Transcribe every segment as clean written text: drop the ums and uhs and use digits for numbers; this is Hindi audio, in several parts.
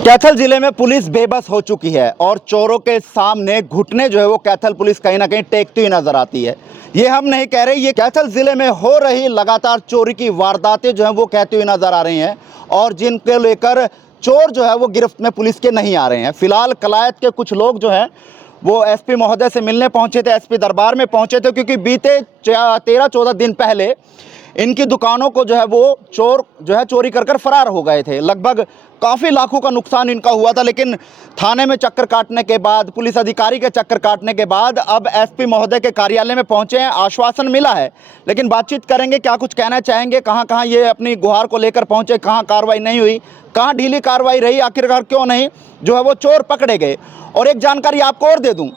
कैथल जिले में पुलिस बेबस हो चुकी है और चोरों के सामने घुटने जो है वो कैथल पुलिस कहीं ना कहीं टेकती हुई नजर आती है। ये हम नहीं कह रहे, ये कैथल जिले में हो रही लगातार चोरी की वारदातें जो है वो कहती हुई नजर आ रही हैं और जिनके लेकर चोर जो है वो गिरफ्त में पुलिस के नहीं आ रहे हैं। फिलहाल कलायत के कुछ लोग जो हैं वो एसपी महोदय से मिलने पहुंचे थे, एसपी दरबार में पहुंचे थे, क्योंकि बीते 13-14 दिन पहले इनकी दुकानों को जो है वो चोर जो है चोरी कर फरार हो गए थे। लगभग काफ़ी लाखों का नुकसान इनका हुआ था, लेकिन थाने में चक्कर काटने के बाद, पुलिस अधिकारी के चक्कर काटने के बाद अब एसपी महोदय के कार्यालय में पहुंचे हैं। आश्वासन मिला है, लेकिन बातचीत करेंगे, क्या कुछ कहना चाहेंगे, कहां कहां ये अपनी गुहार को लेकर पहुंचे, कहां कार्रवाई नहीं हुई, कहां ढीली कार्रवाई रही, आखिरकार क्यों नहीं जो है वो चोर पकड़े गए। और एक जानकारी आपको और दे दूं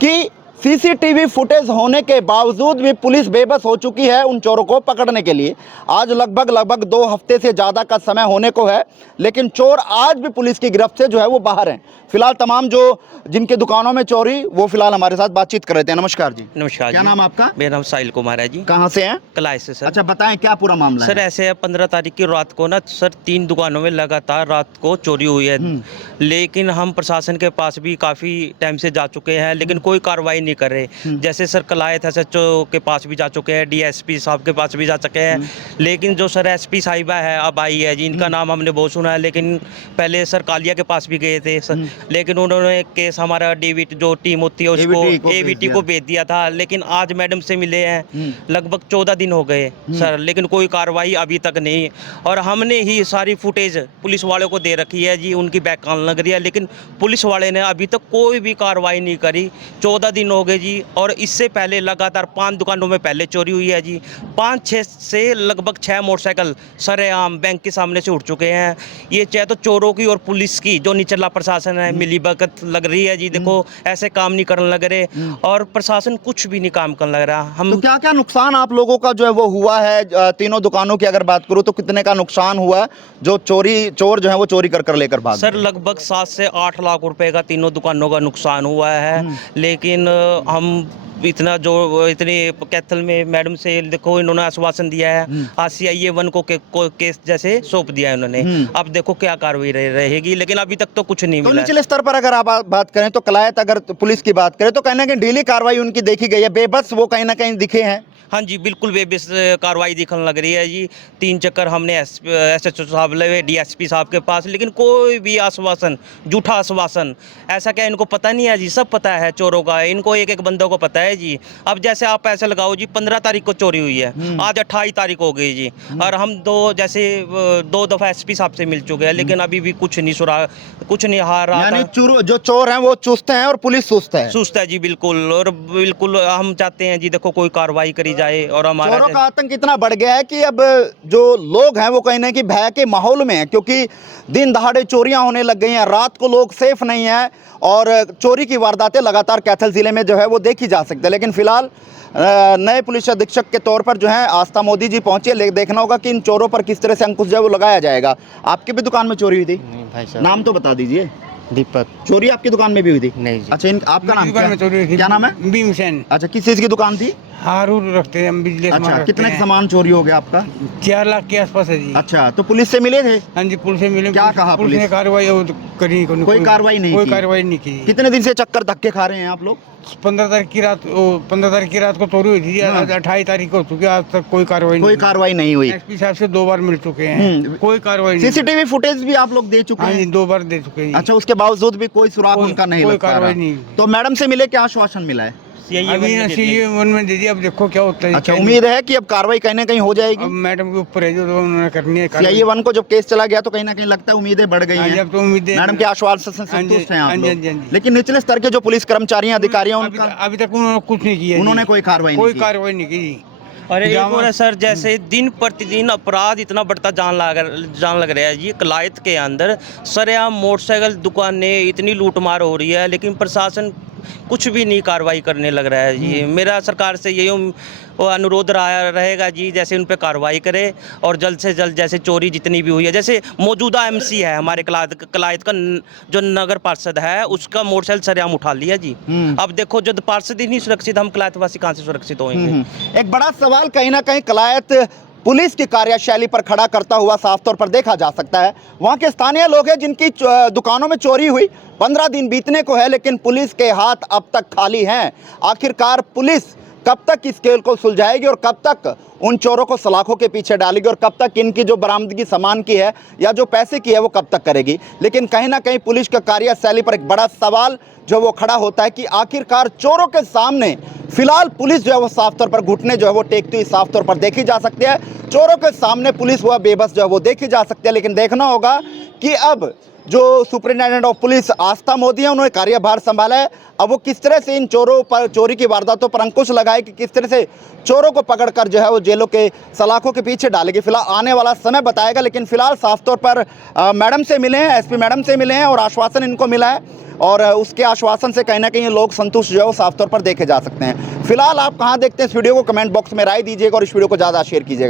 कि सीसीटीवी फुटेज होने के बावजूद भी पुलिस बेबस हो चुकी है उन चोरों को पकड़ने के लिए। आज लगभग 2 हफ्ते से ज़्यादा का समय होने को है, लेकिन चोर आज भी पुलिस की गिरफ्त से जो है वो बाहर हैं। फिलहाल तमाम जो जिनके दुकानों में चोरी, वो फिलहाल हमारे साथ बातचीत कर रहे थे। नमस्कार जी। नमस्कार। क्या नाम आपका? मेरा नाम साहिल कुमार है जी। कहाँ से हैं? कलाई से सर। अच्छा, बताएं क्या पूरा मामला सर है? ऐसे है, 15 तारीख की रात को ना सर 3 दुकानों में लगातार रात को चोरी हुई है। लेकिन हम प्रशासन के पास भी काफ़ी टाइम से जा चुके हैं, लेकिन कोई कार्रवाई नहीं कर रहे। जैसे सर कलायत एसएचओ के पास भी जा चुके हैं, डीएसपी साहब के पास भी जा चुके हैं, लेकिन जो सर एसपी साहिबा है अब आई है जी, इनका नाम हमने बहुत सुना है। लेकिन पहले सर कालिया के पास भी गए थे सर, लेकिन उन्होंने केस हमारा डीवीटी जो टीम होती है उसको एवीटी को भेज दिया था। लेकिन आज मैडम से मिले हैं, लगभग 14 दिन हो गए सर, लेकिन कोई कार्रवाई अभी तक नहीं। और हमने ही सारी फुटेज पुलिस वालों को दे रखी है जी, उनकी बैककान लग रही है, लेकिन पुलिस वाले ने अभी तक कोई भी कार्रवाई नहीं करी। 14 दिन हो गए जी। और इससे पहले लगातार 5 दुकानों में पहले चोरी हुई है जी। 5-6 से लगभग 6 मोटरसाइकिल सरेआम बैंक के सामने से उठ चुके हैं। ये चाहे तो चोरों की और पुलिस की जो निचला प्रशासन है मिली भगत लग रही है जी। देखो ऐसे काम नहीं करने लग रहे और प्रशासन कुछ भी नहीं काम करने लग रहा। हम तो क्या क्या नुकसान आप लोगों का जो है वो हुआ है? तीनों दुकानों की अगर बात करूं तो कितने का नुकसान हुआ है जो चोर जो है वो चोरी कर लेकर भाग सर गए? लगभग 7 से 8 लाख रुपए का तीनों दुकानों का नुकसान हुआ है। लेकिन हम इतनी कैथल में मैडम से देखो इन्होंने आश्वासन दिया है, आरसीआई 1 को केस जैसे सौंप दिया है उन्होंने। अब देखो क्या कार्रवाई रहेगी, लेकिन अभी तक तो कुछ नहीं तो मिला। निचले स्तर पर अगर आप बात करें तो कलायत, अगर पुलिस की बात करें तो कहीं ना कहीं ढीली कार्रवाई उनकी देखी गई है, बेबस वो कहीं ना कहीं दिखे हैं। हाँ जी, बिल्कुल बेबस कार्रवाई दिखने लग रही है जी। 3 चक्कर हमने एसएचओ साहब लगे, डीएसपी साहब के पास, लेकिन कोई भी आश्वासन, झूठा आश्वासन। ऐसा क्या इनको पता नहीं है जी? सब पता है चोरों का, इनको एक बंदों को पता है जी। अब जैसे आप ऐसे लगाओ जी, 15 तारीख को चोरी हुई है, आज 28 तारीख हो गई जी, और हम 2 दफ़ा एसपी साहब से मिल चुके हैं, लेकिन अभी भी कुछ नहीं सुरा, कुछ नहीं हार रहा। यानी जो चोर हैं वो चुस्त हैं और पुलिस सुस्त है। सुस्त है जी, बिल्कुल। और बिल्कुल हम चाहते हैं जी, देखो कोई कार्रवाई करी जाए। और हमारा चोरों का आतंक इतना बढ़ गया है कि अब जो लोग हैं वो कहीं ना कहीं भय के माहौल में हैं, क्योंकि दिन दहाड़े चोरियां होने लग गई हैं, रात को लोग सेफ नहीं हैं और चोरी की वारदातें लगातार कैथल जिले में जो है वो देखी जा सकती है। लेकिन फिलहाल नए पुलिस अधीक्षक के तौर पर जो है आस्था मोदी जी पहुंचे, देखना होगा कि इन चोरों पर किस तरह से अंकुश जो है वो लगाया जाएगा। आपकी भी दुकान में चोरी हुई थी? नहीं भाई साहब। नाम तो बता दीजिए। दीपक। चोरी आपकी दुकान में भी हुई थी? नहीं जी। अच्छा, आपका नाम दुकान में चोरी हुई थी। क्या नाम है? भीमसेन। अच्छा, किस चीज़ की दुकान थी? हारून रखते हैं हम, बिजली का सामान अच्छा, रखते कितने हैं। सामान चोरी हो गया आपका? 4 लाख के आसपास है जी। अच्छा, तो पुलिस से मिले थे? हाँ जी, पुलिस से मिले। क्या कहा पुलिस ने? पुलिस? कार्रवाई करी कोई कार्रवाई नहीं कोई की? कार्रवाई नहीं की। कितने दिन से चक्कर धक्के खा रहे हैं आप लोग? 15 तारीख की रात 15 तारीख की रात को चोरी हुई थी, आज 28 तारीख को हो चुकी है, आज तक कोई कार्रवाई कोई कार्रवाई नहीं हुई। एसपी साहब से 2 बार मिल चुके हैं, कोई कार्रवाई नहीं। सीसीटीवी फुटेज भी आप लोग दे चुके हाँ जी, हैं? 2 बार दे चुके हैं। अच्छा, उसके बावजूद भी कोई सुराग उनका नहीं कोई लग पा रहा। कार्रवाई नहीं। तो मैडम से मिले, क्या आश्वासन मिला है? अभी नसीब मन में दे दिया, अब देखो क्या होता है। अच्छा, उम्मीद है कि अब कार्रवाई कहीं ना कहीं हो जाएगी? अब मैडम के ऊपर है जो उन्होंने करनी है। सीआईए 1 को जब केस चला गया तो कहीं ना कहीं लगता है उम्मीदें बढ़ गई हैं। अब तो उम्मीदें, मैडम के आश्वासन से संतुष्ट हैं आप हाँ जी, हाँ लोग? जी, हाँ जी। लेकिन निचले स्तर के जो पुलिस कर्मचारी अधिकारी हैं उनका अभी तक उन्होंने कुछ नहीं किया। उन्होंने कोई कार्रवाई नहीं कोई की? कार्रवाई नहीं की। और एक और है सर, जैसे दिन प्रतिदिन अपराध इतना बढ़ता जान लग रहा है जी। कलायत के अंदर सरेआम मोटरसाइकिल दुकानें, इतनी लूटमार हो रही है, लेकिन प्रशासन कुछ भी नहीं कार्रवाई करने लग रहा है जी। मेरा सरकार से यही अनुरोध रहेगा जी, जैसे उन पे कार्रवाई करे और जल्द से जल्द, जैसे चोरी जितनी भी हुई है, जैसे मौजूदा एमसी है हमारे कलायत का जो नगर पार्षद है, उसका मोटरसाइकिल सरेआम उठा लिया जी। अब देखो जब पार्षद ही नहीं सुरक्षित, हम कलायतवासी कहाँ से सुरक्षित होंगे? एक बड़ा सवाल कहीं ना कहीं कलायत पुलिस की कार्यशैली पर खड़ा करता हुआ साफ तौर पर देखा जा सकता है। वहाँ के स्थानीय लोग हैं जिनकी दुकानों में चोरी हुई 15 दिन बीतने को है, लेकिन पुलिस के हाथ अब तक खाली हैं। आखिरकार पुलिस कब तक इस खेल को सुलझाएगी और कब तक उन चोरों को सलाखों के पीछे डालेगी और कब तक इनकी जो बरामदगी सामान की है या जो पैसे की है वो कब तक करेगी। लेकिन कहीं ना कहीं पुलिस का कार्यशैली पर एक बड़ा सवाल जो वो खड़ा होता है कि आखिरकार चोरों के सामने फिलहाल पुलिस जो है वो साफ तौर पर घुटने जो है वो टेकती हुई साफ तौर पर देखी जा सकती है। चोरों के सामने पुलिस हुआ बेबस जो है वो देखी जा सकती है। लेकिन देखना होगा कि अब जो सुपरिटेंडेंट ऑफ पुलिस आस्था मोदी है, उन्होंने कार्यभार संभाला है, अब वो किस तरह से इन चोरों पर, चोरी की वारदातों पर अंकुश लगाए कि किस तरह से चोरों को पकड़कर जो है वो जेलों के सलाखों के पीछे डालेगी, फिलहाल आने वाला समय बताएगा। लेकिन फिलहाल साफ तौर पर मैडम से मिले हैं, एसपी मैडम से मिले हैं और आश्वासन इनको मिला है और उसके आश्वासन से कहीं ना कहीं लोग संतुष्ट जो है वो साफ तौर पर देखे जा सकते हैं। फिलहाल आप कहाँ देखते हैं इस वीडियो को, कमेंट बॉक्स में राय दीजिएगा और इस वीडियो को ज़्यादा शेयर कीजिएगा।